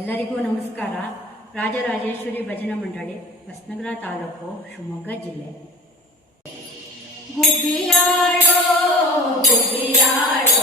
ಎಲ್ಲರಿಗೂ ನಮಸ್ಕಾರ. ರಾಜರಾಜೇಶ್ವರಿ ಭಜನಾ ಮಂಡಳಿ ಹೊಸನಗರ ತಾಲೂಕು ಶಿವಮೊಗ್ಗ ಜಿಲ್ಲೆ. ಗುಬ್ಬಿಯಾಡೋ ಗುಬ್ಬಿಯಾಡೋ